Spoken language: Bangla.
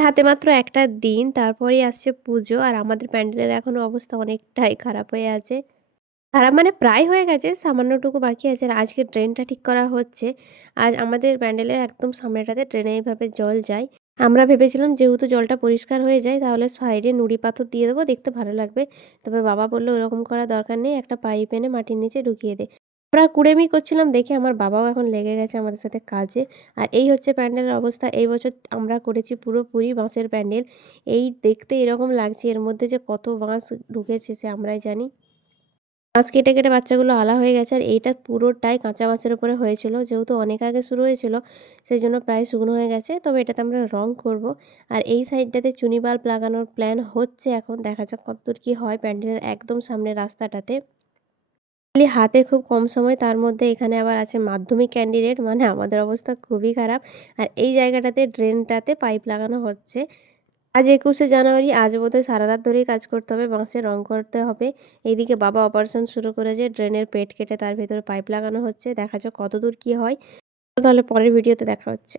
আর হাতে মাত্র একটা দিন, তারপরেই আসছে পুজো। আর আমাদের প্যান্ডেলের এখনো অবস্থা অনেকটাই খারাপ হয়ে আছে। খারাপ মানে প্রায় হয়ে গেছে, সামান্যটুকু বাকি আছে। আর আজকে ড্রেনটা ঠিক করা হচ্ছে। আজ আমাদের প্যান্ডেলের একদম সামনেটাতে ড্রেনে এভাবে জল যায়। আমরা ভেবেছিলাম যেহেতু জলটা পরিষ্কার হয়ে যায় তাহলে সাইডে নুড়ি পাথর দিয়ে দেবো, দেখতে ভালো লাগবে। তবে বাবা বলল ওরকম করার দরকার নেই, একটা পাইপ এনে মাটির নিচে ঢুকিয়ে দে। আমরা কুড়েমি করছিলাম দেখে আমার বাবাও এখন লেগে গেছে আমাদের সাথে কাজে। আর এই হচ্ছে প্যান্ডেলের অবস্থা। এই বছর আমরা করেছি পুরোপুরি বাঁশের প্যান্ডেল। এই দেখতে এরকম লাগছে, এর মধ্যে যে কত বাঁশ ঢুকেছে সে আমরাই জানি। মাছ কেটে, কেটে বাচ্চাগুলো আলা হয়ে গেছে। আর এইটা পুরোটাই কাঁচা মাছের উপরে হয়েছিল। যেহেতু অনেক আগে শুরু হয়েছিল, সেজন্য প্রায় শুকনো হয়ে গেছে। তবে এটাতে আমরা রং করব। আর এই সাইডটাতে চুনি বাল্ব লাগানোর প্ল্যান হচ্ছে এখন। দেখা যাক কতদূর কি হয় প্যান্ডেলের একদম সামনের রাস্তাটাতে। খালি হাতে খুব কম সময়, তার মধ্যে এখানে আবার আছে মাধ্যমিক ক্যান্ডিডেট, মানে আমাদের অবস্থা খুবই খারাপ। আর এই জায়গাটাতে ড্রেনটাতে পাইপ লাগানো হচ্ছে। আজ ২১শে জানুয়ারি, আজ বোধহয় সারারাত ধরেই কাজ করতে হবে, বাঁশে রং করতে হবে। এইদিকে বাবা অপারেশন শুরু করেছে, ড্রেনের পেট কেটে তার ভেতরে পাইপ লাগানো হচ্ছে। দেখা যাক কতদূর কি হয়। তাহলে পরের ভিডিওতে দেখা হচ্ছে।